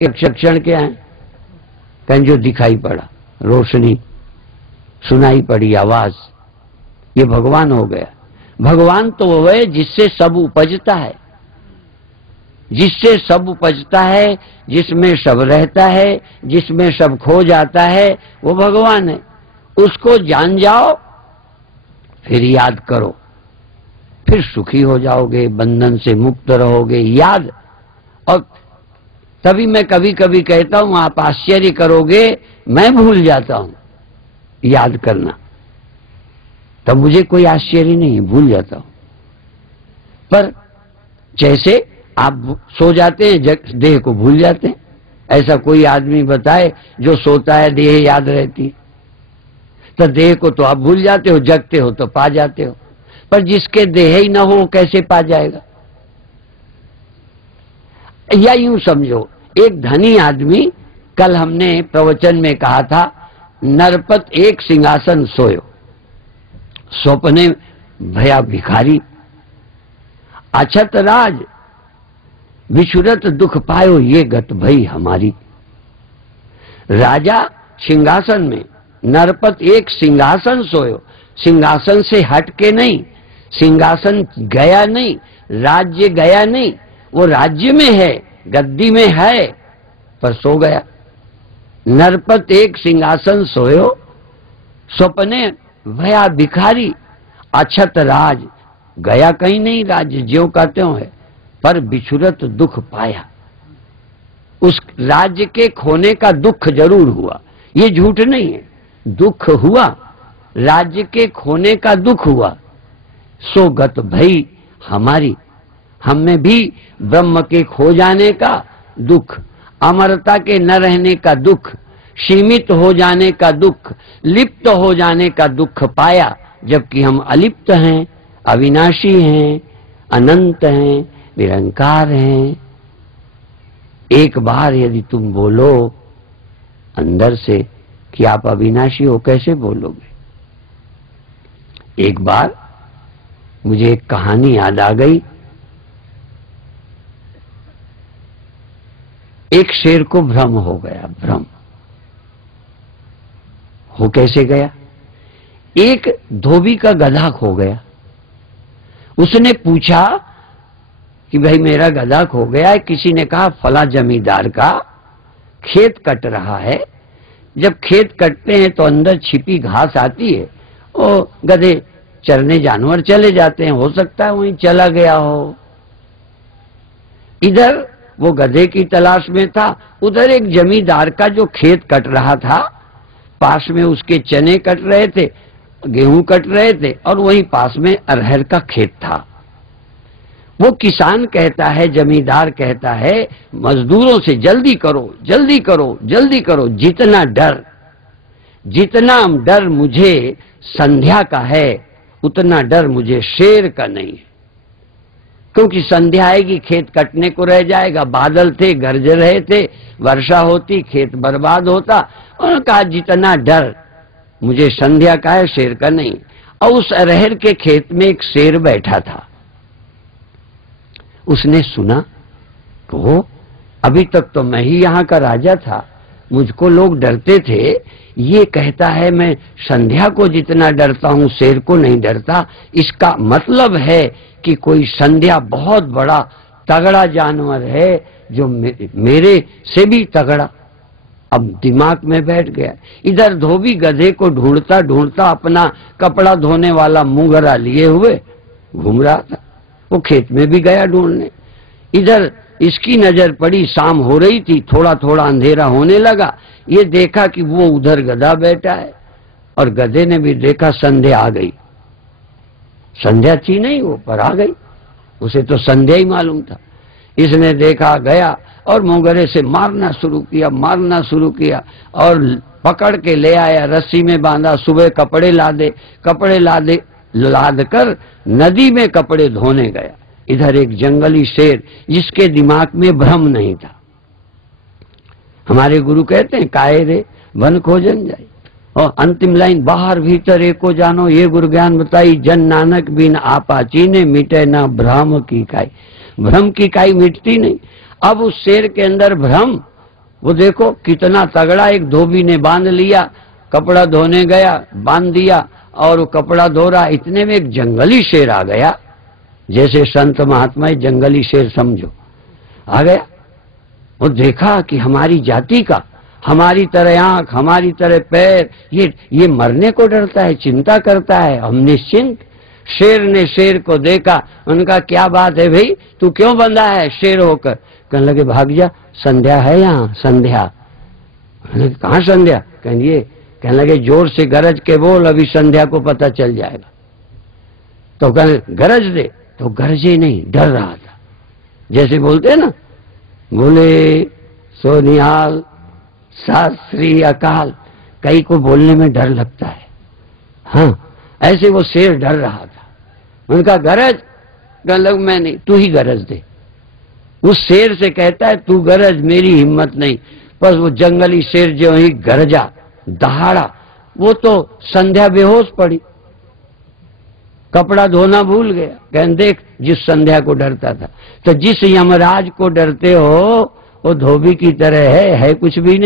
क्षण क्या है? कहीं जो दिखाई पड़ा, रोशनी सुनाई पड़ी, आवाज, ये भगवान हो गया। भगवान तो वो है जिससे सब उपजता है, जिससे सब उपजता है, जिसमें सब रहता है, जिसमें सब खो जाता है, वो भगवान है। उसको जान जाओ, फिर याद करो, फिर सुखी हो जाओगे, बंधन से मुक्त रहोगे। याद, और तभी मैं कभी कभी कहता हूं, आप आश्चर्य करोगे, मैं भूल जाता हूं याद करना, तब मुझे कोई आश्चर्य नहीं, भूल जाता हूं। पर जैसे आप सो जाते हैं, देह को भूल जाते हैं, ऐसा कोई आदमी बताए जो सोता है देह याद रहती है, तो देह को तो आप भूल जाते हो, जगते हो तो पा जाते हो। पर जिसके देह ही ना हो कैसे पा जाएगा? या यूं समझो, एक धनी आदमी, कल हमने प्रवचन में कहा था, नरपत एक सिंहासन सोयो, स्वप्ने भया भिखारी, अछत राज विछुरत दुख पायो, ये गत भई हमारी। राजा सिंहासन में, नरपत एक सिंहासन सोयो, सिंहासन से हट के नहीं, सिंहासन गया नहीं, राज्य गया नहीं, वो राज्य में है, गद्दी में है, पर सो गया। नरपत एक सिंहासन सोयो, स्वप्ने भया भिखारी, अछत राज, गया कहीं नहीं राज्य, ज्यों का त्यों है, पर बिछुरत दुख पाया। उस राज्य के खोने का दुख जरूर हुआ, ये झूठ नहीं है, दुख हुआ, राज्य के खोने का दुख हुआ। सो गत भई हमारी, हमें भी ब्रह्म के खो जाने का दुख, अमरता के न रहने का दुख, सीमित हो जाने का दुख, लिप्त हो जाने का दुख पाया, जबकि हम अलिप्त हैं, अविनाशी हैं, अनंत हैं, निरंकार हैं। एक बार यदि तुम बोलो अंदर से कि आप अविनाशी हो, कैसे बोलोगे? एक बार मुझे एक कहानी याद आ गई। एक शेर को भ्रम हो गया, भ्रम हो कैसे गया? एक धोबी का गधा खो गया। उसने पूछा कि भाई मेरा गधा खो गया है। किसी ने कहा फला जमींदार का खेत कट रहा है। जब खेत कटते हैं तो अंदर छिपी घास आती है, और गधे चरने जानवर चले जाते हैं, हो सकता है वहीं चला गया हो। इधर वो गधे की तलाश में था, उधर एक जमींदार का जो खेत कट रहा था, पास में उसके चने कट रहे थे, गेहूं कट रहे थे, और वहीं पास में अरहर का खेत था। वो किसान कहता है, जमींदार कहता है मजदूरों से, जल्दी करो जल्दी करो जल्दी करो, जितना डर मुझे संध्या का है, उतना डर मुझे शेर का नहीं है। क्योंकि संध्या आएगी, खेत कटने को रह जाएगा। बादल थे, गरज रहे थे, वर्षा होती, खेत बर्बाद होता। उन्होंने कहा जितना डर मुझे संध्या का है, शेर का नहीं। और उस अरहर के खेत में एक शेर बैठा था। उसने सुना तो अभी तक तो मैं ही यहाँ का राजा था, मुझको लोग डरते थे, ये कहता है मैं संध्या को जितना डरता हूं, शेर को नहीं डरता। इसका मतलब है कि कोई संध्या बहुत बड़ा तगड़ा जानवर है, जो मेरे से भी तगड़ा। अब दिमाग में बैठ गया। इधर धोबी गधे को ढूंढता ढूंढता अपना कपड़ा धोने वाला मुंगरा लिए हुए घूम रहा था। वो खेत में भी गया ढूंढने। इधर इसकी नजर पड़ी, शाम हो रही थी, थोड़ा थोड़ा अंधेरा होने लगा। ये देखा कि वो उधर गधा बैठा है, और गधे ने भी देखा संध्या आ गई। संध्या थी नहीं वो, पर आ गई, उसे तो संध्या ही मालूम था। इसने देखा, गया और मुंगरे से मारना शुरू किया, और पकड़ के ले आया, रस्सी में बांधा। सुबह कपड़े लाद कर नदी में कपड़े धोने गया। इधर एक जंगली शेर, जिसके दिमाग में भ्रम नहीं था। हमारे गुरु कहते हैं काहे रे वन खोजन जाए, और अंतिम लाइन बाहर भीतर एको जानो, ये गुरु ज्ञान बताई, जन नानक बिन आपा चीने, मिटे ना भ्रम की काई। भ्रम की काई मिटती नहीं। अब उस शेर के अंदर भ्रम वो देखो कितना तगड़ा, एक धोबी ने बांध लिया, कपड़ा धोने गया, बांध दिया, और वो कपड़ा धो रहा, इतने में एक जंगली शेर आ गया, जैसे संत महात्मा जंगली शेर समझो, आ गया। वो देखा कि हमारी जाति का, हमारी तरह आंख, हमारी तरह पैर, ये मरने को डरता है, चिंता करता है, हम निश्चिंत। शेर ने शेर को देखा, उनका क्या बात है भाई, तू क्यों बंधा है शेर होकर? कहने लगे भाग जा, संध्या है यहाँ, संध्या। कहाँ संध्या? कहने लगे जोर से गरज के बोल, अभी संध्या को पता चल जाएगा। तो कहने गरज दे, तो गरजे नहीं, डर रहा था। जैसे बोलते हैं ना, बोले सोनिहाल सत श्री अकाल, कई को बोलने में डर लगता है। हाँ, ऐसे वो शेर डर रहा था। उनका गरज, कहने लगा मैं नहीं, तू ही गरज दे। उस शेर से कहता है तू गरज, मेरी हिम्मत नहीं। बस वो जंगली शेर जो ही गरजा, दहाड़ा, वो तो संध्या बेहोश पड़ी, कपड़ा धोना भूल गया। कहने देख, जिस संध्या को डरता था, तो जिस यमराज को डरते हो वो धोबी की तरह है कुछ भी नहीं।